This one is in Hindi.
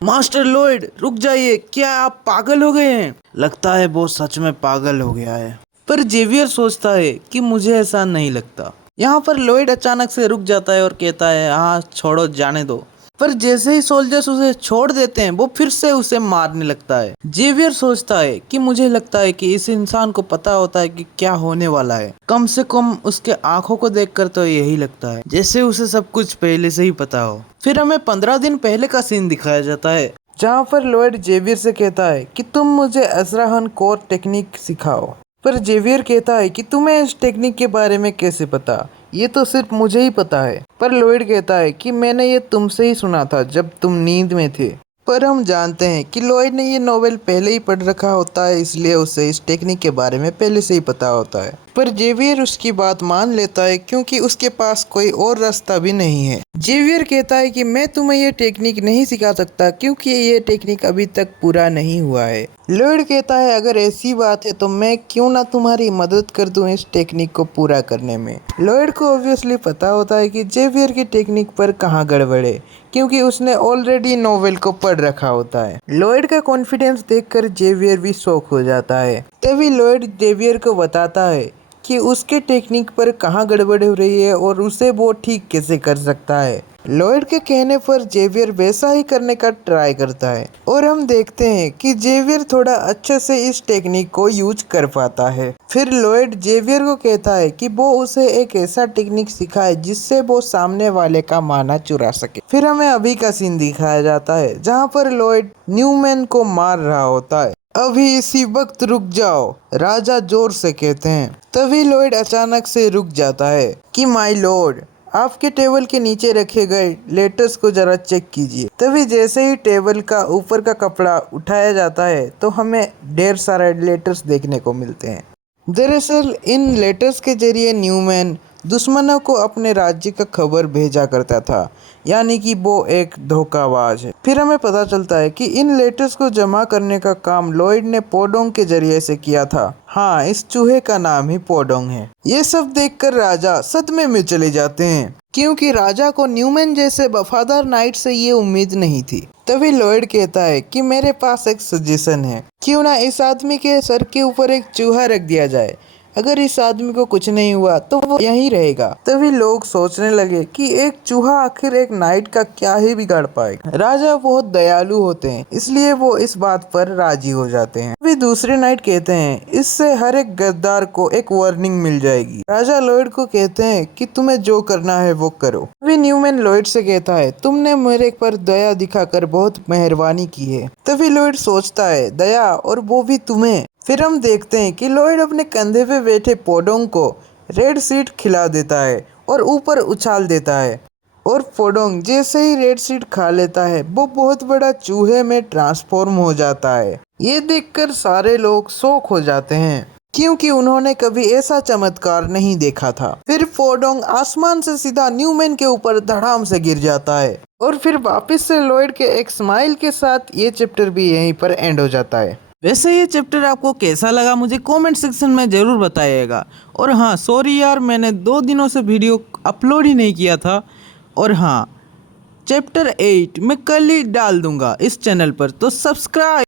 मास्टर लॉयड रुक जाइए, क्या आप पागल हो गए हैं? लगता है वो सच में पागल हो गया है। पर जेवियर सोचता है कि मुझे ऐसा नहीं लगता। यहाँ पर लॉयड अचानक से रुक जाता है और कहता है हाँ छोड़ो, जाने दो। पर जैसे ही सोल्जर्स उसे छोड़ देते हैं वो फिर से उसे मारने लगता है। जेवियर सोचता है कि मुझे लगता है कि इस इंसान को पता होता है कि क्या होने वाला है। कम से कम उसके आंखों को देखकर तो यही लगता है जैसे उसे सब कुछ पहले से ही पता हो। फिर हमें 15 दिन पहले का सीन दिखाया जाता है जहाँ पर लॉयड जेवियर से कहता है कि तुम मुझे एज़राहन कोर टेक्निक सिखाओ। पर जेवियर कहता है कि तुम्हें इस टेक्निक के बारे में कैसे पता, ये तो सिर्फ मुझे ही पता है। पर लॉयड कहता है कि मैंने ये तुमसे ही सुना था जब तुम नींद में थे। पर हम जानते हैं कि लॉयड ने ये नोवेल पहले ही पढ़ रखा होता है, इसलिए उसे इस टेक्निक के बारे में पहले से ही पता होता है। पर जेवियर उसकी बात मान लेता है क्योंकि उसके पास कोई और रास्ता भी नहीं है। जेवियर कहता है कि मैं तुम्हें ये टेक्निक नहीं सिखा सकता क्योंकि ये टेक्निक अभी तक पूरा नहीं हुआ है। लॉयड कहता है अगर ऐसी बात है तो मैं क्यों ना तुम्हारी मदद कर दूं इस टेक्निक को पूरा करने में। लॉयड को ऑब्वियसली पता होता है कि जेवियर की टेक्निक पर कहाँ गड़बड़ है क्योंकि उसने ऑलरेडी नोवेल को पढ़ रखा होता है। लॉयड का कॉन्फिडेंस देखकर जेवियर भी शॉक हो जाता है। तभी लॉयड जेवियर को बताता है कि उसके टेक्निक पर कहाँ गड़बड़ हो रही है और उसे वो ठीक कैसे कर सकता है। लॉयड के कहने पर जेवियर वैसा ही करने का ट्राई करता है और हम देखते हैं कि जेवियर थोड़ा अच्छे से इस टेक्निक को यूज कर पाता है। फिर लॉयड जेवियर को कहता है कि वो उसे एक ऐसा टेक्निक सिखाए जिससे वो सामने वाले का माना चुरा सके। फिर हमें अभी का सीन दिखाया जाता है जहाँ पर लॉयड न्यूमैन को मार रहा होता है। अभी इसी वक्त रुक जाओ, राजा जोर से कहते हैं। तभी लॉयड अचानक से रुक जाता है कि माय लॉर्ड, आपके टेबल के नीचे रखे गए लेटर्स को जरा चेक कीजिए। तभी जैसे ही टेबल का ऊपर का कपड़ा उठाया जाता है तो हमें ढेर सारे लेटर्स देखने को मिलते हैं। दरअसल इन लेटर्स के जरिए न्यूमैन दुश्मनों को अपने राज्य का खबर भेजा करता था, यानी कि वो एक धोखाबाज है। फिर हमें पता चलता है कि इन लेटर्स को जमा करने का काम लॉयड ने पोडोंग के जरिए से किया था। हाँ, इस चूहे का नाम ही पोडोंग है। ये सब देखकर राजा सदमे में चले जाते हैं क्योंकि राजा को न्यूमैन जैसे वफादार नाइट से ये उम्मीद नहीं थी। तभी लॉयड कहता है कि मेरे पास एक सजेशन है, क्यों ना इस आदमी के सर के ऊपर एक चूहा रख दिया जाए। अगर इस आदमी को कुछ नहीं हुआ तो वो यहीं रहेगा। तभी लोग सोचने लगे कि एक चूहा आखिर एक नाइट का क्या ही बिगाड़ पाएगा। राजा बहुत दयालु होते हैं इसलिए वो इस बात पर राजी हो जाते हैं। तभी दूसरे नाइट कहते हैं इससे हर एक गद्दार को एक वार्निंग मिल जाएगी। राजा लॉयड को कहते हैं कि तुम्हें जो करना है वो करो। तभी न्यूमैन लॉयड से कहता है तुमने मेरे पर दया दिखाकर बहुत मेहरबानी की है। तभी लॉयड सोचता है दया, और वो भी तुम्हें। फिर हम देखते हैं कि लॉयड अपने कंधे पे बैठे पोडोंग को रेड सीड खिला देता है और ऊपर उछाल देता है, और पोडोंग जैसे ही रेड सीड खा लेता है वो बहुत बड़ा चूहे में ट्रांसफॉर्म हो जाता है। ये देखकर सारे लोग शॉक हो जाते हैं क्योंकि उन्होंने कभी ऐसा चमत्कार नहीं देखा था। फिर पोडोंग आसमान से सीधा न्यूमैन के ऊपर धड़ाम से गिर जाता है और फिर वापस से लॉयड के एक स्माइल के साथ ये चैप्टर भी यहीं पर एंड हो जाता है। वैसे ये चैप्टर आपको कैसा लगा मुझे कमेंट सेक्शन में ज़रूर बताइएगा। और हाँ सॉरी यार, मैंने 2 दिनों से वीडियो अपलोड ही नहीं किया था। और हाँ, चैप्टर 8 मैं कल ही डाल दूंगा इस चैनल पर, तो सब्सक्राइब।